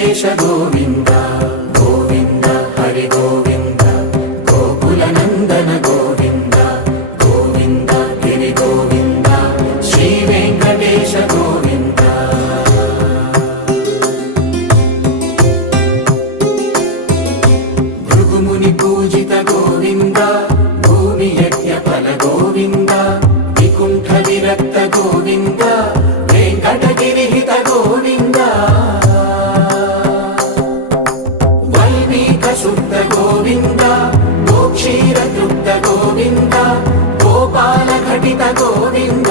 ವೆಂಕಟೇಶ ಗೋವಿಂದ ಗೋವಿಂದ ಹರಿ ಗೋವಿಂದ ಗೋಕುಲ ನಂದನ ಗೋವಿಂದ ಗೋವಿಂದ ಗಿರಿ ಗೋವಿಂದ ಶ್ರೀ ವೆಂಕಟೇಶ ಗೋವಿಂದ ಭೃಗುಮುನಿ ಪೂಜಿತ ಗೋವಿಂದ ಭೂಮಿ ಯಜ್ಞ ಫಲ ಗೋವಿಂದ ವಿಕುಂಠ ವಿರಕ್ತ ಗೋವಿಂದ ವೆಂಕಟಗಿರಿ ಹಿತ ಗೋವಿಂದ ವಲ್ಮೀಕ ಶುದ್ಧ ಗೋವಿಂದ ಗೋಕ್ಷೀರ ತೃಪ್ತ ಗೋವಿಂದ ಗೋಪಾಲ ಘಟಿತ ಗೋವಿಂದ